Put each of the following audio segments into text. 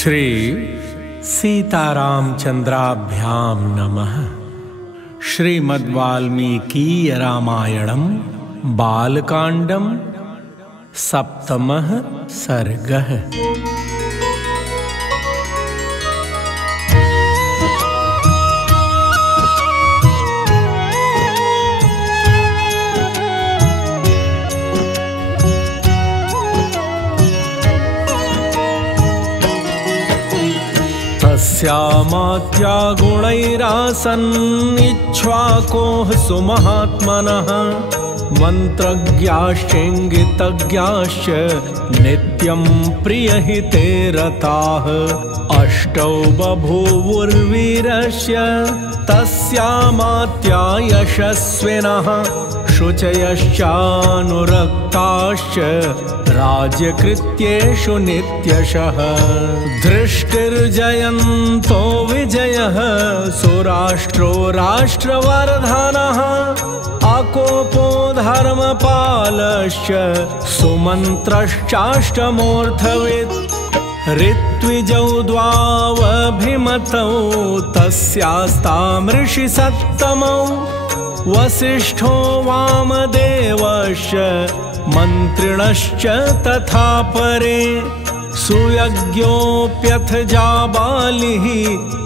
श्री सीतारामचंद्राभ्यां नमः। श्रीमद्वाल्मीकीय रामायणं बालकांडं सप्तमः सर्गः। तस्यामात्या गुणैरासन्निक्ष्वाकोः सुमहात्मनः मन्त्रज्ञाश्चेङ्गितज्ञाश्च नित्यं प्रियहिते रताः। अष्टौ बभूवुर्वीरस्य तस्यामात्या यशस्विनः शुचयश्चानुरक्ताश्च राज्यकृत्येषु नित्यशः। धृष्टिर्जयन्तो विजयः सुराष्ट्रो राष्ट्रवर्धनः अकोपो धर्मपालश्च सुमन्त्रश्चाष्टमूर्धवित्। ऋत्विजौ द्वावभिमतौ तस्यास्तामृषि सत्तमौ वसिष्ठो वामदेवश्च मन्त्रिणश्च तथा परे। सुयज्ञोऽप्यथ जाबालिः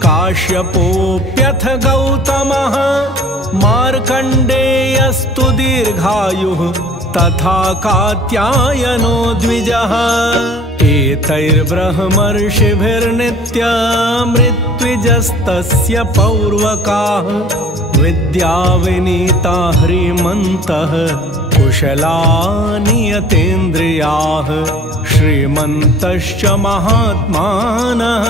काश्यपोऽप्यथ गौतमः मार्कण्डेयस्तु दीर्घायुः तथा कात्यायनो द्विजः। एतैर्ब्रह्मर्षिभिर्नित्यमृत्विजस्तस्य पौर्वकाः विद्याविनीता ह्रीमन्तः कुशला नियतेन्द्रियाः। श्रीमन्तश्च महात्मानः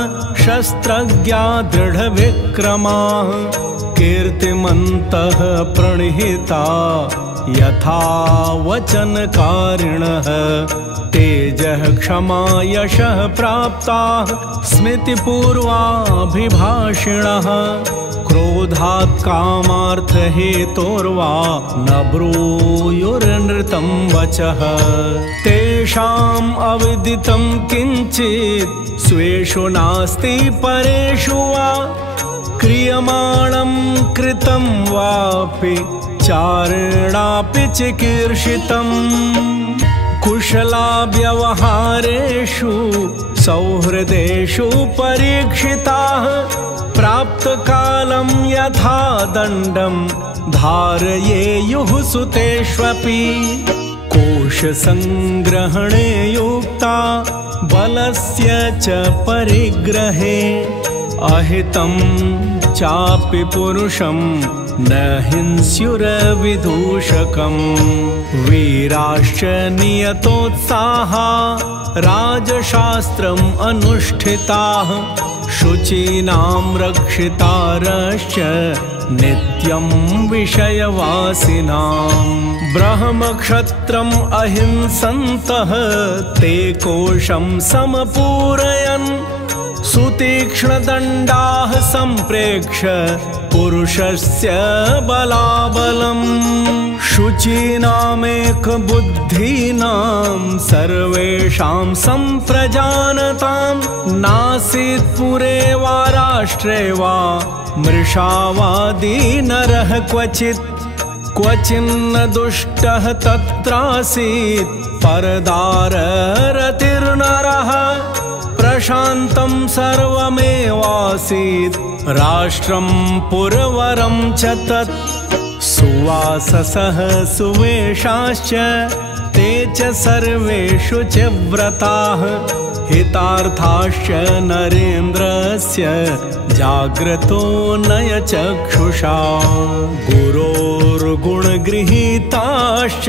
शस्त्रज्ञा दृढविक्रमाः कीर्तिमन्तः प्रणिहिता यथा वचनकारिणः। तेजः क्षमा यशः प्राप्ताः स्मृतिपूर्वाभिभाषिणः क्रोधात् कामार्थहेतोर्वा न ब्रूयुर्नृतं वचः। तेषाम् अविदितं किञ्चित् स्वेषु नास्ति परेषु वा क्रियमाणं कृतं वापि चारेणापि चिकीर्षितम्। कुशला व्यवहारेषु सौहृदेषु परीक्षिताः प्राप्तकालं यथा दण्डं धारयेयुः सुतेष्वपि। कोशसंग्रहणे युक्ता बलस्य च परिग्रहे अहितं चापि पुरुषं न हिंस्युरविदूषकम्। वीराश्च नियतोत्साहा राजशास्त्रम् अनुष्ठिताः शुचीनां रक्षितारश्च नित्यं विषयवासिनां। ब्रह्मक्षत्रम् अहिंसन्तः ते कोशं समपूरयन् सुतीक्ष्णदण्डाः सम्प्रेक्ष्य पुरुषस्य बलाबलम्। शुचीनामेकबुद्धीनां सर्वेषां सम्प्रजानतां नासीत् पुरे वा राष्ट्रे वा मृषावादी नरः क्वचित्। क्वचिन्न दुष्टः तत्रासीत् परदाररतिर्नरः प्रशान्तं सर्वमेवासीत् राष्ट्रं पुरवरं च तत्। सुवाससः सुवेशाश्च ते च सर्वेषु च व्रताः हितार्थाश्च नरेन्द्रस्य जाग्रतो नयचक्षुषा। गुरोर्गुणगृहीताश्च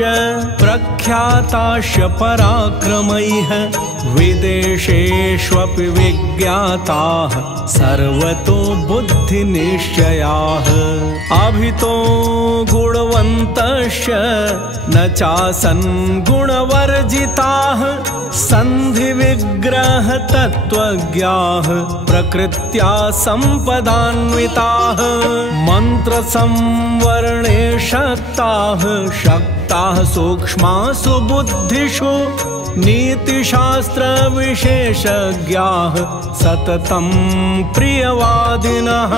प्रख्याताश्च पराक्रमैः विदेशेष्वपि विज्ञाताः सर्वतो बुद्धिनिश्चयाः। अभितो गुणवन्तश्च न चासन् गुणवर्जिताः सन्धिविग्रह तत्त्वज्ञाः प्रकृत्या सम्पदान्विताः। मन्त्रसंवरणे शक्ताः सूक्ष्मासु बुद्धिषु नीतिशास्त्रविशेषज्ञाः सततं प्रियवादिनः।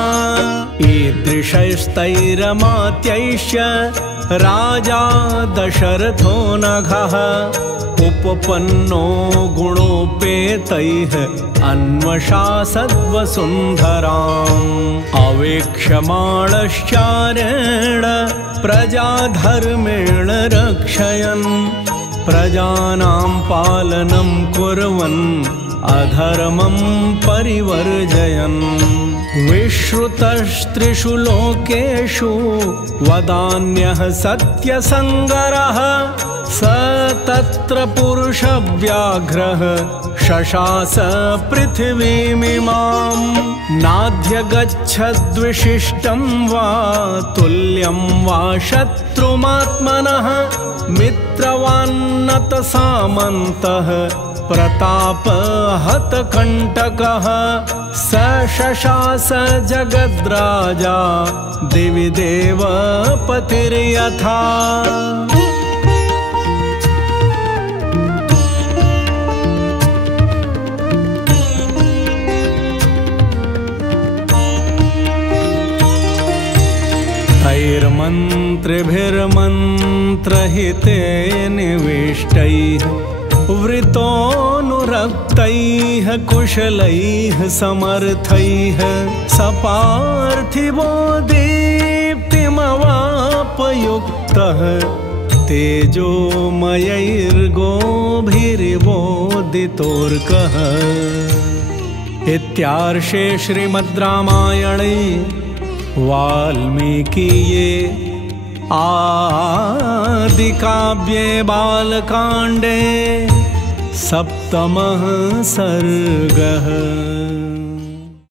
ईदृशैस्तैरमात्यैष्य राजा दशरथो नघः उपपन्नो गुणोपेतैः अन्वशासद्वसुन्धराम्। अवेक्ष्यमाणश्चारेण प्रजाधर्मेण रक्षयन् प्रजानां पालनं कुर्वन् अधर्मं परिवर्जयन्। विश्रुतस्त्रिषु लोकेषु वदान्यः सत्यसङ्गरः स तत्र पुरुषव्याघ्रः शशास पृथिवीमिमाम्। नाध्यगच्छद्विशिष्टं वा तुल्यं वा शत्रुमात्मनः मित्रवान्नत सामन्तः प्रतापहतकण्टकः स शशास जगद्राजा दिवि देवपतिर्यथा। तैर्मन्त्रिभिर्मन्त्रहिते निविष्टैः वृतोऽनुरक्तैः कुशलैः समर्थैः सपार्थिवो दीप्तिमवापयुक्तः तेजोमयैर्गोभिरिवोदितोऽर्कः। इत्यार्षे श्रीमद् रामायणे वाल्मीकीये आदिकाव्ये बालकाण्डे 7मः सर्गः।